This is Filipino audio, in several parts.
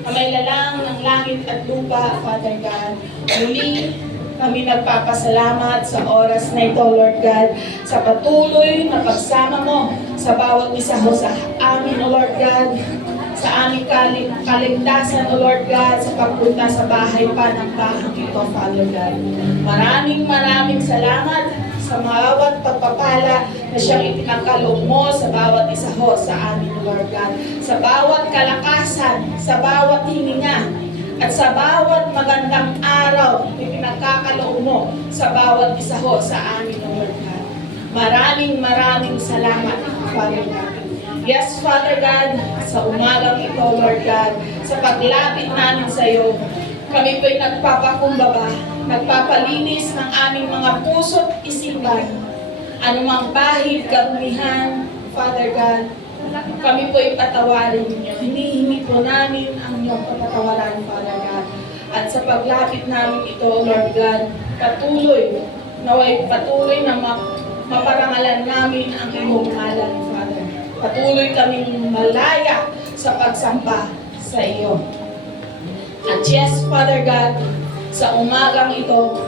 Kamay-lalang ng langit at lupa, Father God. Muli, kami nagpapasalamat sa oras na ito, Lord God, sa patuloy na pagsama mo sa bawat isa ho sa amin, O Lord God, sa aming kaligtasan, O Lord God, sa pagpunta sa bahay pa ng bahang ito, Father God. Maraming salamat sa bawat pagpapala na siyang itinangkalog mo sa bawat isa ho sa amin, O Lord God. Sa bawat kalakasan, sa bawat hininga, at sa bawat magandang araw, ipinagkakaloob mo sa bawat isa ho sa amin, O Lord God. Maraming salamat, Father God. Yes, Father God, sa umagang ito, Lord God, sa paglapit namin sa iyo, kami po'y nagpapakumbaba, nagpapalinis ng aming mga puso't isipan, anumang bahid, karumihan, Father God, kami po'y patawarin ninyo. Hinihingi po namin ang iyong kapatawaran, Father God. At sa paglapit namin ito, Lord God, patuloy na maparangalan namin ang iyong ngalan, Father. Patuloy kaming malaya sa pagsamba sa iyo. At yes, Father God, sa umagang ito,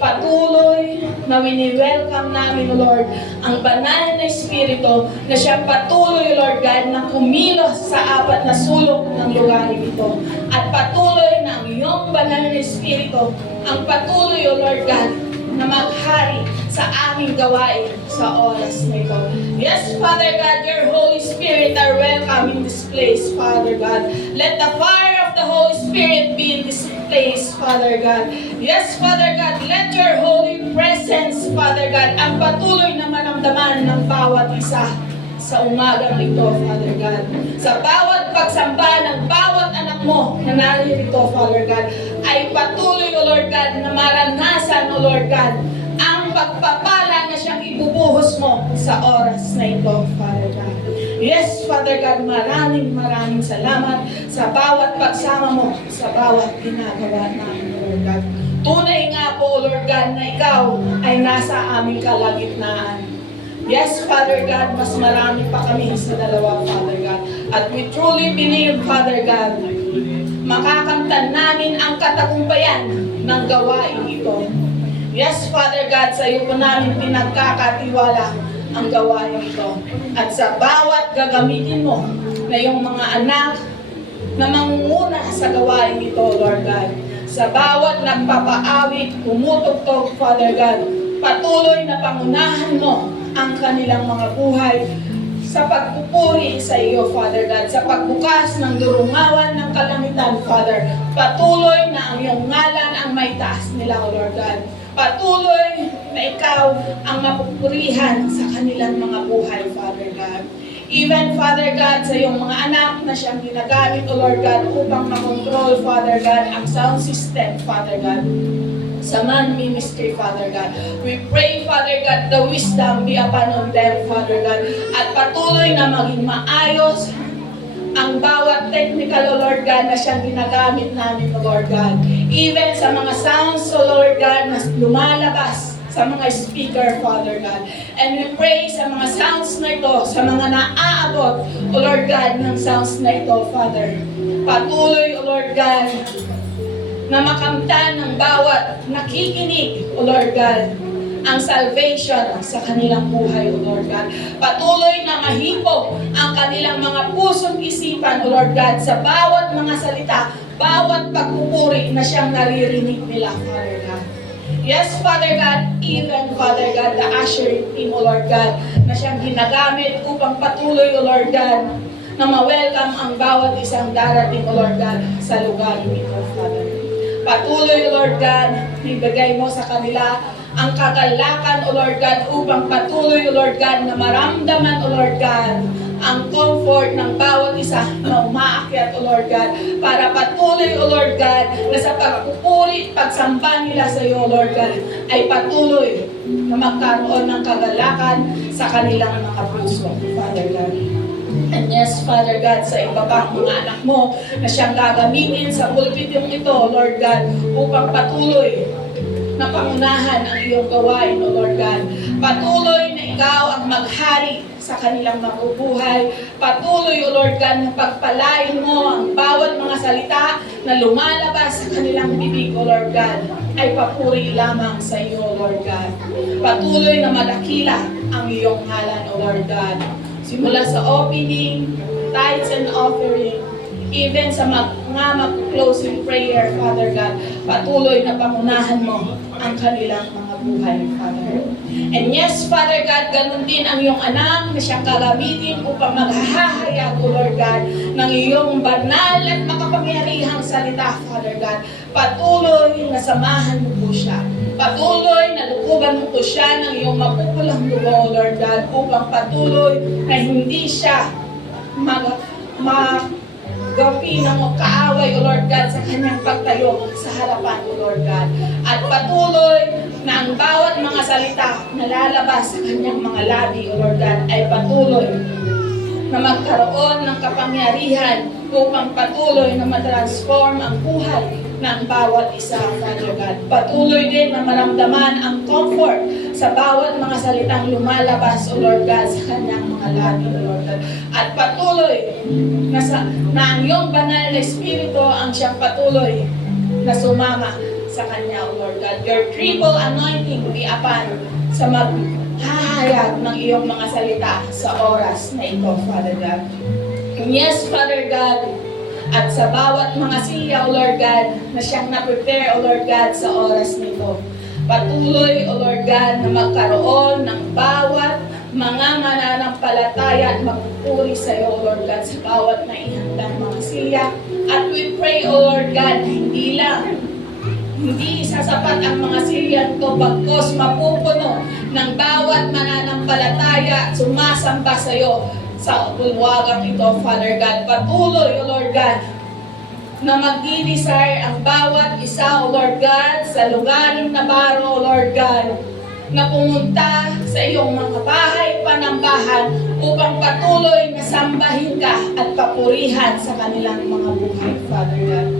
patuloy na wini-welcome namin, Lord, ang banal na Espiritu na siyang patuloy, Lord God, na kumilos sa apat na sulok ng lugar ito. At patuloy na ang iyong banal na Espiritu ang patuloy, O Lord God, na maghari sa aming gawain sa oras na ito. Yes, Father God, your Holy Spirit are welcome in this place, Father God. Let the fire of the Holy Spirit be in this place, Father God. Yes, Father God, let your holy presence, Father God, ang patuloy na manamdaman ng bawat isa sa umagang ito, Father God. Sa bawat pagsamba ng bawat anak mo na naririto, Father God, ay patuloy, O Lord God, na maranasan, O Lord God, ang pagpapala na siyang ibubuhos mo sa oras na ito, Father God. Yes, Father God, maraming salamat sa bawat pagsama mo, sa bawat ginagawa namin, Lord God. Tunay nga po, Lord God, na ikaw ay nasa aming kalagitnaan. Yes, Father God, mas marami pa kami sa dalawa, Father God. At we truly believe, Father God, makakamtan namin ang katagumpayan ng gawain ito. Yes, Father God, sa iyo po namin pinagkakatiwala ang gawain ito. At sa bawat gagamitin mo na yung mga anak na mangunguna sa gawain ito, Lord God. Sa bawat nagpapaawit, tumutugtog, Father God, patuloy na pangunahan mo ang kanilang mga buhay sa pagpupuri sa iyo, Father God, sa pagbukas ng durungawan ng kalamitan, Father. Patuloy na ang iyong ngalan ang may taas nila, Lord God. Patuloy na ikaw ang mapupurihan sa kanilang mga buhay, Father God. Even, Father God, sa iyong mga anak na siyang ginagamit, O Lord God, upang makontrol, Father God, ang sound system, Father God, sa man ministry, Father God. We pray, Father God, the wisdom be upon them, Father God, at patuloy na maging maayos ang bawat technical, O Lord God, na siyang ginagamit namin, O Lord God. Even sa mga sounds, O Lord God, na lumalabas sa mga speaker, Father God. And we pray sa mga sounds na ito, sa mga naaabot, O Lord God, ng sounds na ito, Father. Patuloy, O Lord God, na makamtan ng bawat nakikinig, O Lord God, ang salvation sa kanilang buhay, O Lord God. Patuloy na mahipog ang kanilang mga puso't isipan, O Lord God, sa bawat mga salita, bawat pagpupuri na siyang naririnig nila, Father God. Yes, Father God, even, Father God, the usher team, O Lord God, na siyang ginagamit upang patuloy, O Lord God, na ma-welcome ang bawat isang darating, O Lord God, sa lugar nito, Father. Patuloy, O Lord God, ibigay mo sa kanila ang kagalakan, O Lord God, upang patuloy, O Lord God, na maramdaman, O Lord God, ang comfort ng bawat isa na umaakyat, O Lord God, para patuloy, O Lord God, na sa pagpupuri, pagsamba nila sa iyo, O Lord God, ay patuloy na magkaroon ng kagalakan sa kanilang mga puso, Father God. And yes, Father God, sa iba pang mga anak mo na siyang gagamitin sa pulpit yung ito, Lord God, upang patuloy na pangunahan ang iyong gawain, O Lord God. Patuloy na ikaw ang maghari sa kanilang mabubuhay. Patuloy, O Lord God, na pagpalain mo ang bawat mga salita na lumalabas sa kanilang bibig, O Lord God, ay papuri lamang sa iyo, O Lord God. Patuloy na madakila ang iyong ngalan, O Lord God. Simula sa opening, tithes and offering, even sa mga mag-closing prayer, Father God, patuloy na pangunahan mo ang kanilang mga buhay, Father. And yes, Father God, ganun din ang iyong anak na siyang gagamitin upang maghahayag, O Lord God, ng iyong banal at makapangyarihang salita, Father God. Patuloy na samahan mo po siya. Patuloy na lukuban mo po siya ng iyong mapupulang dugo, O Lord God, upang patuloy na hindi siya gapi ng kaaway, O Lord God, sa kanyang pagtayo sa harapan, O Lord God. At patuloy na ang bawat mga salita na lalabas sa kanyang mga labi, O Lord God, ay patuloy na magkaroon ng kapangyarihan upang patuloy na matransform ang buhay ng bawat isa, Father God. Patuloy din na maramdaman ang comfort sa bawat mga salitang lumalabas, O Lord God, sa kanyang mga labi, O Lord God. At patuloy na ang iyong banal na Espiritu ang siyang patuloy na sumama sa kanya, O Lord God. Your triple anointing be upon sa maghahayag ng iyong mga salita sa oras na ito, Father God. And yes, Father God, at sa bawat mga silya, O Lord God, na siyang na-prepare, O Lord God, sa oras na ito. Patuloy, O Lord God, na magkaroon ng bawat mga mananampalataya at magpupuri sa iyo, O Lord God, sa bawat naihandang mga silya. At we pray, O Lord God, hindi sasapat ang mga silya ito, bagkos mapupuno ng bawat mananampalataya at sumasamba sa iyo sa bulwagang ito, Father God. Patuloy, O Lord God, na mag-i-desire ang bawat isa, O Lord God, sa lugaring na baro, O Lord God, na pumunta sa iyong mga bahay, panambahan, upang patuloy na sambahin ka at papurihan sa kanilang mga buhay, Father God.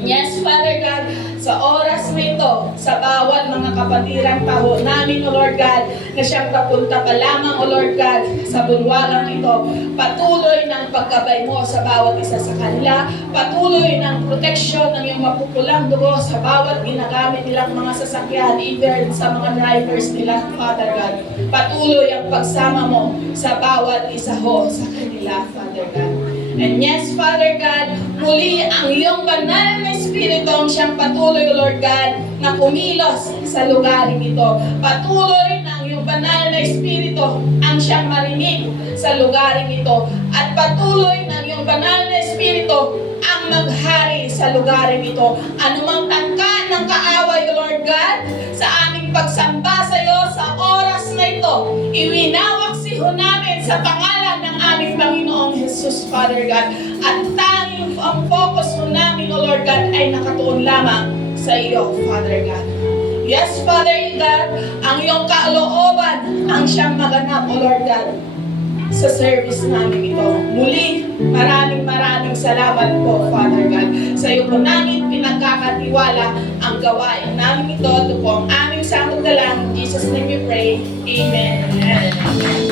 Yes, Father God, sa oras na ito, sa bawat mga kapatiran pa ho namin, O Lord God, na siyang papunta pa lamang, O Lord God, sa bulwagang ito, patuloy ng pagkabay mo sa bawat isa sa kanila, patuloy ng proteksyon ng iyong mapupulang dugo sa bawat ginagamit nilang mga sasakyan, even sa mga drivers nila, Father God. Patuloy ang pagsama mo sa bawat isa ho sa kanila, Father God. And yes, Father God, muli ang iyong banal na Espiritu ang siyang patuloy, O Lord God, na kumilos sa lugaring ito. Patuloy na ang iyong banal na Espiritu ang siyang marinig sa lugaring ito. At patuloy na ang iyong banal na Espiritu ang maghari sa lugaring ito. Anumang tangka ng kaaway, O Lord God, sa aming pagsamba sa iyo sa oras na ito, iwinawaksiho namin sa pangalan ng aming Panginoong Jesus, Father God. At tanging ang focus mo namin, O Lord God, ay nakatuon lamang sa iyo, Father God. Yes, Father God, ang iyong kalooban ang siyang maganap, O Lord God, sa service namin ito. Muli, maraming salamat po, Father God. Sa iyo po namin pinagkakatiwala ang gawain namin ito. Ito po ang aming samot na lang. In Jesus' name we pray. Amen.